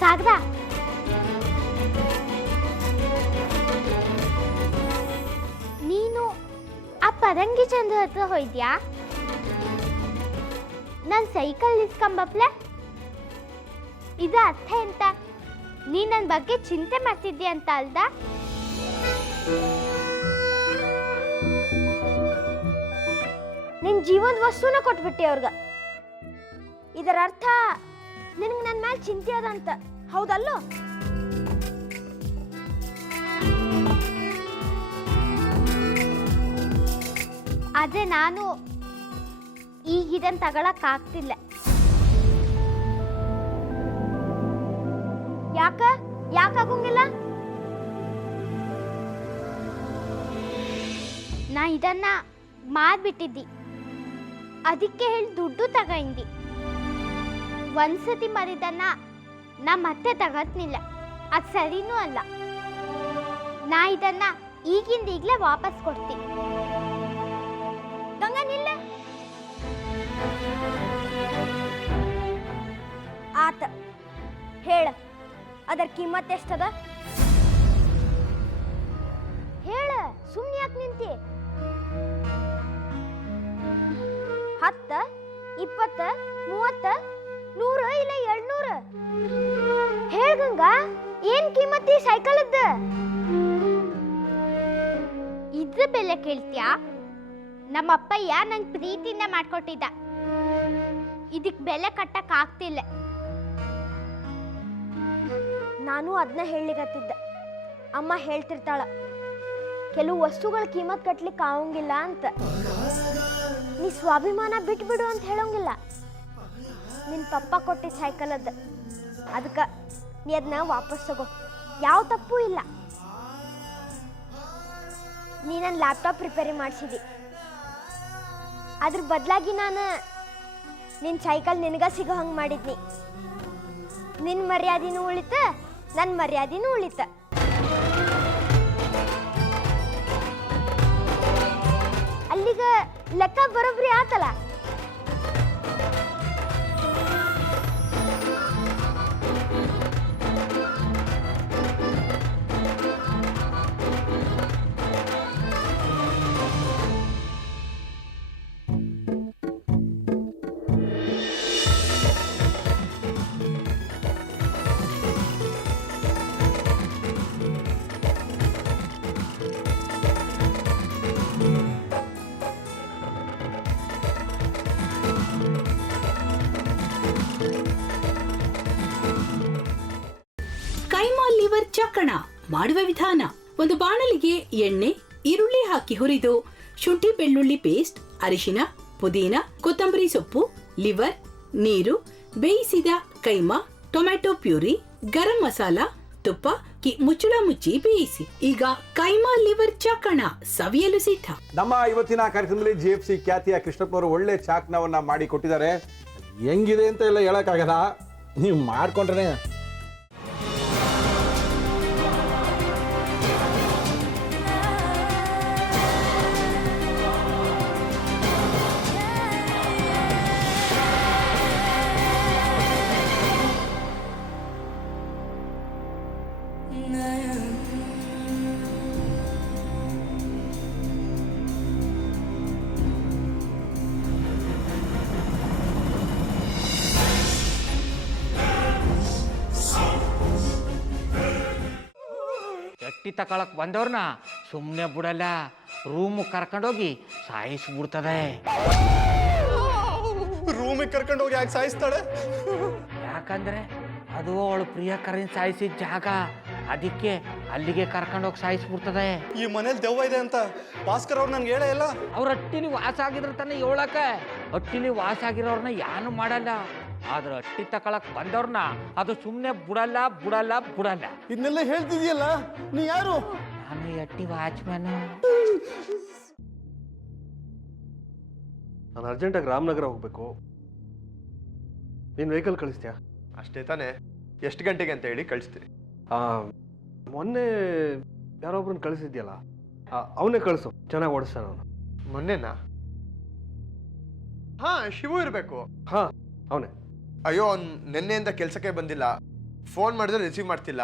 ಸಾಗದ ನೀನು ಆ ಪರಂಗಿ ಚಂದ್ರ ಹತ್ರ ಹೋಯ್ದ್ಯಾ? ನಾನು ಸೈಕಲ್ ಇಸ್ಕೊಂಬಪ್ಲೆ. ಇದು ಅರ್ಥ ಎಂತ? ನೀ ನನ್ನ ಬಗ್ಗೆ ಚಿಂತೆ ಮಾಡ್ತಿದ್ಯಾ ಅಂತ ಅಲ್ದ? ನಿನ್ ಜೀವನದ ವಸ್ತುನ ಕೊಟ್ಬಿಟ್ಟೆ ಅವ್ರಿಗೆ. ಇದರ ಅರ್ಥ ನಿನಗೆ ನನ್ನ ಮೇಲೆ ಚಿಂತೆ ಅದಂತ, ಹೌದಲ್ಲೋ? ಆದ್ರೆ ನಾನು ಈಗ ಇದನ್ನ ತಗೊಳಕ್ ಆಗ್ತಿಲ್ಲ. ಯಾಕಾಗಂಗಿಲ್ಲ? ನಾ ಇದನ್ನ ಮಾರ್ಬಿಟ್ಟಿದ್ದಿ, ಅದಕ್ಕೆ ಹೇಳಿ ದುಡ್ಡು ತಗೊಂಡಿ. ಒಂದ್ಸತಿ ಮರಿದನ್ನ ನಾ ಮತ್ತೆ ತಗತ್ನಿಲ್ಲ, ಅದು ಸರಿನೂ ಅಲ್ಲ. ನಾ ಇದನ್ನ ಈಗಿಂದ ಈಗಲೇ ವಾಪಸ್ ಕೊಡ್ತೀನಿ. ಗಂಗಾ ನಿಲ್ಲ. ಆತ ಹೇಳ, ಅದರ ಕಿಮ್ಮತ್ ಎಷ್ಟದ? ಹೇಳ, ಸುಮ್ಮನೆ ಯಾಕೆ ನಿಂತಿ? 10, 20, 30, 100 ಇಲ್ಲ 200? ಹೇಳ ಗಂಗಾ, ಏನ್ ಕಿಮ್ಮತ್ತಿ ಸೈಕಲ್ದ? ಇದ್ರ ಬೆಲೆ ಕೇಳ್ತ್ಯಾ? ನಮ್ಮ ಅಪ್ಪಯ್ಯ ನಂಗೆ ಪ್ರೀತಿಯಿಂದ ಮಾಡ್ಕೊಟ್ಟಿದ್ದ, ಇದಕ್ ಬೆಲೆ ಕಟ್ಟಕ್ ಆಗ್ತಿಲ್ಲ. ನಾನು ಅದನ್ನ ಹೇಳಿಗತ್ತಿದ್ದೆ. ಅಮ್ಮ ಹೇಳ್ತಿರ್ತಾಳ, ಕೆಲವು ವಸ್ತುಗಳ ಕಿಮ್ಮತ್ ಕಟ್ಲಿಕ್ಕೆ ಆಗಂಗಿಲ್ಲ ಅಂತ. ನೀ ಸ್ವಾಭಿಮಾನ ಬಿಟ್ಬಿಡು ಅಂತ ಹೇಳೋಂಗಿಲ್ಲ. ನಿನ್ ಪಪ್ಪ ಕೊಟ್ಟಿದ್ದ ಸೈಕಲ್ ಅದಕ್ಕೆ ನೀ ಅದನ್ನ ವಾಪಸ್ ತಗೋ, ಯಾವ ತಪ್ಪು ಇಲ್ಲ. ನೀ ನನ್ನ ಲ್ಯಾಪ್ಟಾಪ್ ರಿಪೇರಿ ಮಾಡಿಸಿದಿ, ಅದ್ರ ಬದಲಾಗಿ ನಾನು ನಿನ್ನ ಸೈಕಲ್ ನಿನಗ ಸಿಗೋ ಹಂಗೆ ಮಾಡಿದ್ನಿ. ನಿನ್ನ ಮರ್ಯಾದಿನೂ ಉಳಿತ, ನನ್ನ ಮರ್ಯಾದಿನೂ ಉಳಿತ. ಅಲ್ಲಿಗ ಲೆಕ್ಕ ಬರೋಬ್ರಿ ಆತಲ್ಲ. ಕೈಮಾ ಲಿವರ್ ಚಕ್ಕಣ ಮಾಡುವ ವಿಧಾನ: ಒಂದು ಬಾಣಲಿಗೆ ಎಣ್ಣೆ, ಈರುಳ್ಳಿ ಹಾಕಿ ಹುರಿದು ಶುಂಠಿ ಬೆಳ್ಳುಳ್ಳಿ ಪೇಸ್ಟ್, ಅರಿಶಿನ, ಪುದೀನ, ಕೊತ್ತಂಬರಿ ಸೊಪ್ಪು, ಲಿವರ್, ನೀರು, ಬೇಯಿಸಿದ ಕೈಮಾ, ಟೊಮ್ಯಾಟೊ ಪ್ಯೂರಿ, ಗರಂ ಮಸಾಲ, ತುಪ್ಪ ಮುಚ್ಚಳ ಮುಚ್ಚಿ ಬೇಯಿಸಿ. ಈಗ ಕೈಮಾ ಲಿವರ್ ಚಾಕಣ ಸವಿಯಲು ಸಿದ್ಧ. ನಮ್ಮ ಇವತ್ತಿನ ಕಾರ್ಯಕ್ರಮದಲ್ಲಿ GFC ಖ್ಯಾತಿಯ ಕೃಷ್ಣಪ್ಪನವರು ಒಳ್ಳೆ ಚಾಕ್ನವನ್ನ ಮಾಡಿ ಕೊಟ್ಟಿದ್ದಾರೆ. ಹೆಂಗಿದೆ ಅಂತ ಎಲ್ಲ ಹೇಳಕ್ಕಾಗಲ್ಲ, ನೀವು ಮಾಡ್ಕೊಂಡ್ರೆ. ಎಟ್ಟಿ ತಕೊಳಕ್ ಬಂದವ್ರನ್ನ ಸುಮ್ಮನೆ ಬಿಡಲ್ಲ, ರೂಮ್ ಕರ್ಕೊಂಡೋಗಿ ಸಾಯಿಸ್ಬಿಡ್ತದೆ. ರೂಮಿಗೆ ಕರ್ಕೊಂಡೋಗಿ ಯಾಕೆ ಸಾಯಿಸ್ತಾಳೆ? ಯಾಕಂದ್ರೆ ಅದು ಅವಳು ಪ್ರಿಯಕರನ್ ಸಾಯಿಸಿದ ಜಾಗ, ಅದಕ್ಕೆ ಅಲ್ಲಿಗೆ ಕರ್ಕೊಂಡೋಗಿ ಸಾಯಿಸ್ಬಿಡ್ತದೆ. ಈ ಮನೇಲಿ ದೆವ್ವ ಇದೆ ಅಂತ ಭಾಸ್ಕರ್ ಅವ್ರು ನನ್ಗೆ ಹೇಳೇ ಇಲ್ಲ. ಅವ್ರ ಹಟ್ಟಿಲಿ ವಾಸ ಆಗಿದ್ರ ತಾನೆ ಹೇಳಕ. ಹಟ್ಟಿಲಿ ವಾಸ ಆಗಿರೋರ್ನ ಯಾನು ಮಾಡಲ್ಲ, ಆದ್ರೆ ಹಟ್ಟಿ ತಕೊಳಕ್ ಬಂದವ್ರನ್ನ ಅದು ಸುಮ್ಮನೆ ಬಿಡಲ್ಲ ಬಿಡಲ್ಲ ಬಿಡಲ್ಲ. ಇದನ್ನೆಲ್ಲ ಹೇಳ್ತಿದ್ಯಲ್ಲ, ನೀ ಯಾರು? ನಾನು ಹಟ್ಟಿ ವಾಚ್ಮ್ಯಾನ್. ನಾನು ಅರ್ಜೆಂಟಾಗಿ ರಾಮನಗರ ಹೋಗ್ಬೇಕು. ನೀನು ವೆಹಿಕಲ್ ಕಳಿಸ್ತೀಯಾ? ಅಷ್ಟೇ ತಾನೇ, ಎಷ್ಟು ಗಂಟೆಗೆ ಅಂತ ಹೇಳಿ ಕಳಿಸ್ತೀರಿ. ಮೊನ್ನೆ ಯಾರೊಬ್ರನ್ನ ಕಳಿಸಿದ್ಯಲ್ಲ, ಅವನೇ ಕಳಿಸು, ಚೆನ್ನಾಗಿ ಓಡಿಸ್ತಾನ ಅವನು. ಮೊನ್ನೆನಾ? ಹಾ, ಶಿವು ಇರಬೇಕು. ಹಾ, ಅವನೇ. ಅಯ್ಯೋ, ಅವ್ನು ನಿನ್ನೆಯಿಂದ ಕೆಲಸಕ್ಕೆ ಬಂದಿಲ್ಲ, ಫೋನ್ ಮಾಡಿದ್ರೆ ರಿಸೀವ್ ಮಾಡ್ತಿಲ್ಲ.